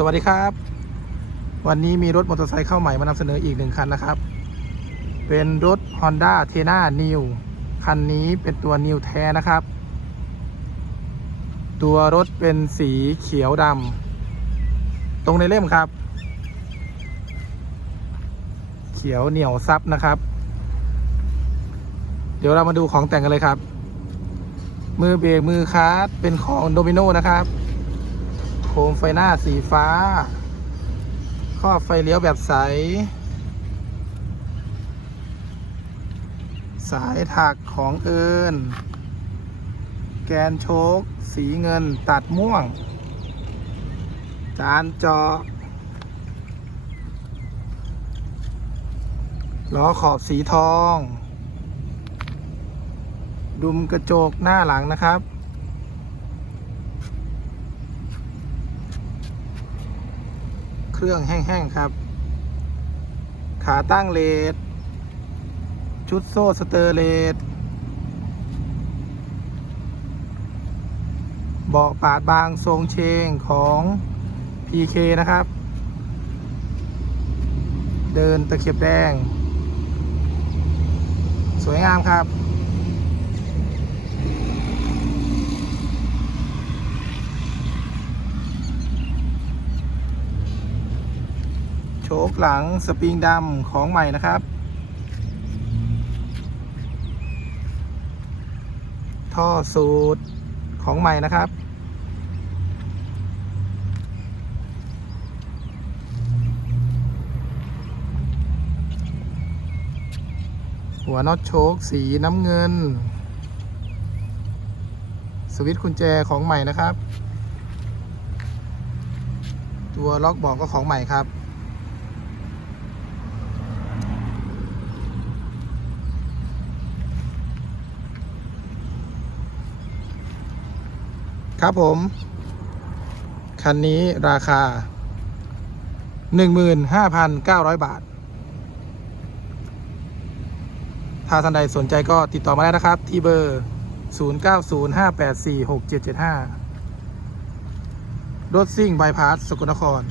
สวัสดีครับ วันนี้มีรถมอเตอร์ไซค์เข้าใหม่มานำเสนออีกหนึ่งคันนะครับ เป็นรถ Honda t e n a New คันนี้เป็นตัว New แท้นะครับ ตัวรถเป็นสีเขียวดำตรงในเล่มครับ เขียวเหนียวซับนะครับ เดี๋ยวเรามาดูของแต่งกันเลยครับ มือเบรกมือคาร์ดเป็นของโดมิโนนะครับ มไฟหน้าสีฟ้า ครอบไฟเลี้ยวแบบใส สายถักของเอิญแกนโชค สีเงินตัดม่วง จานจาะล้อขอบสีทอง ดุมกระจกหน้าหลังนะครับ เครื่องแห้งๆครับ ขาตั้งเลดชุดโซ่สเตอร์เลสเบาะปาดบางทรงเชงของ PK นะครับ เดินตะเข็บแดง สวยงามครับ โชคหลังสปริงดำของใหม่นะครับ ท่อสูตรของใหม่นะครับ หัวน็อตโชคสีน้ำเงิน สวิตช์กุญแจของใหม่นะครับ ตัวล็อกบอกก็ของใหม่ครับ ครับผม คันนี้ราคา 15,900 บาท ถ้าท่านใดสนใจก็ติดต่อมาได้นะครับ ที่เบอร์ 0905846775 รถซิ่งบายพาสสกลนคร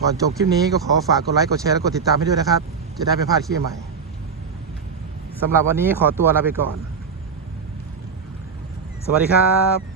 ก่อนจบคลิปนี้ก็ขอฝากกดไลค์ กดแชร์ และกดติดตามให้ด้วยนะครับ จะได้ไม่พลาดคลิปใหม่สำหรับวันนี้ขอตัวลาไปก่อน สวัสดีครับ